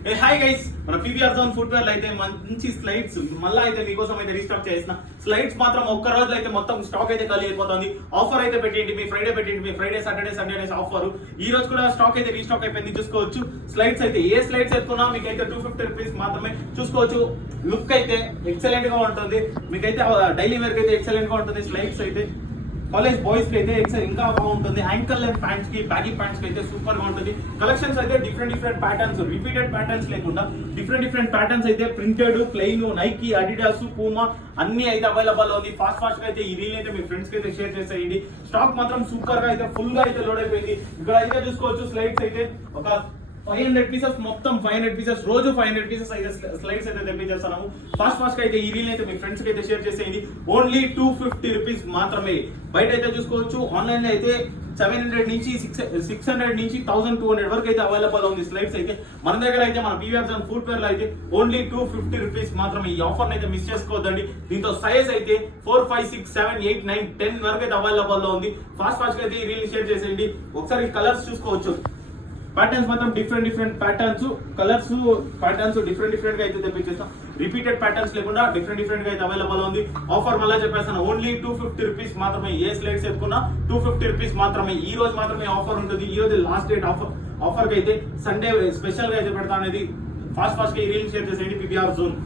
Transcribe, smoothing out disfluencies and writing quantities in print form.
Hi guys, మన PVR zone footwear లో అయితే మంచి స్లైడ్స్ మళ్ళీ అయితే మీకోసం అయితే రీస్టాక్ చేసిన స్లైడ్స్ మాత్రం ఒక్క రోజు అయితే మొత్తం స్టాక్ అయితే ఖాళీ అయిపోతుంది. ఆఫర్ అయితే పెట్టండి, మీ ఫ్రైడే సాటర్డే సండే అనేసి ఆఫర్. ఈ రోజు కూడా స్టాక్ అయితే రీస్టాక్ అయిపోయింది, చూసుకోవచ్చు. స్లైడ్స్ అయితే ఏ స్లైడ్స్ ఎత్తుకున్నా మీకు అయితే 250 రూపీస్ మాత్రమే. చూసుకోవచ్చు, లుక్ అయితే ఎక్సలెంట్ గా ఉంటుంది, మీకైతే డైలీ వేర్ అయితే ఎక్సలెంట్ గా ఉంటుంది. స్లైడ్స్ అయితే కాలేజ్ బాయ్స్ కి అయితే ఇంకా బాగుంటుంది. యాంకల్ లెంత్ ప్యాంట్స్ కి, బ్యాగీ ప్యాంట్స్ కి అయితే సూపర్ గా ఉంటుంది. కలెక్షన్స్ అయితే డిఫరెంట్ ప్యాటర్న్స్, రిపీటెడ్ ప్యాటర్న్స్ లేకుండా డిఫరెంట్ ప్యాటర్న్స్ అయితే printed, plain, Nike, Adidas, Puma అన్ని అయితే అవైలబుల్ ఉంది. ఫాస్ట్ గా అయితే ఈ రీల్ అయితే మీ ఫ్రెండ్స్ కి అయితే షేర్ చేసేయండి. స్టాక్ మాత్రం సూపర్ గా అయితే ఫుల్ గా అయితే లోడ్ అయిపోయింది. ఇక్కడ అయితే చూసుకోవచ్చు, స్లైడ్స్ అయితే ఒక 500 పీసెస్, మొత్తం 500 పీసెస్, రోజు 500 పీసెస్ అయితే స్లైడ్స్ అయితే తెప్పించేస్తున్నాము. ఫాస్ట్ గా అయితే ఈ రీల్ అయితే మీ ఫ్రెండ్స్ కి అయితే షేర్ చేసేయండి. ఓన్లీ 250 రూపీస్ మాత్రమే. బయట అయితే చూసుకోవచ్చు, ఆన్లైన్ లో అయితే 700 నుంచి 600 నుంచి 1200 వరకు అయితే అవైలబుల్ ఉంది స్లైడ్స్ అయితే. మన దగ్గర అయితే మన పీవీఆర్ జోన్ ఫుట్వేర్ లో అయితే ఓన్లీ 250 రూపీస్ మాత్రమే. ఈ ఆఫర్ అయితే మిస్ చేసుకోవద్దండి. దీంతో సైజ్ అయితే 4, 5, 6, 7, 8, 9, 10 వరకు అయితే అవైలబుల్ లో ఉంది. ఫాస్ట్ గా అయితే ఈ రీల్ షేర్ చేసేయండి. ఒకసారి కలర్స్ చూసుకోవచ్చు, ప్యాటర్న్స్ మాత్రం different patterns, colours patterns different గా అయితే తెప్పించేస్తాం. రిపీటెడ్ ప్యాటర్న్స్ లేకుండా డిఫరెంట్ గా అయితే అవైలబుల్ ఉంది. ఆఫర్ మళ్ళీ చెప్పేస్తాను, ఓన్లీ 250 రూపీస్ మాత్రమే. ఏ స్లైడ్స్ ఎత్తుకున్నా 250 రూపీస్ మాత్రమే. ఈ రోజు మాత్రమే ఆఫర్ ఉంటుంది. ఈ రోజు లాస్ట్ డేట్ ఆఫర్ కి అయితే సండే స్పెషల్ గా అయితే పెడతా అనేది. ఫాస్ట్ గా ఈ రీల్ షేర్ చేసేయండి. PVR zone.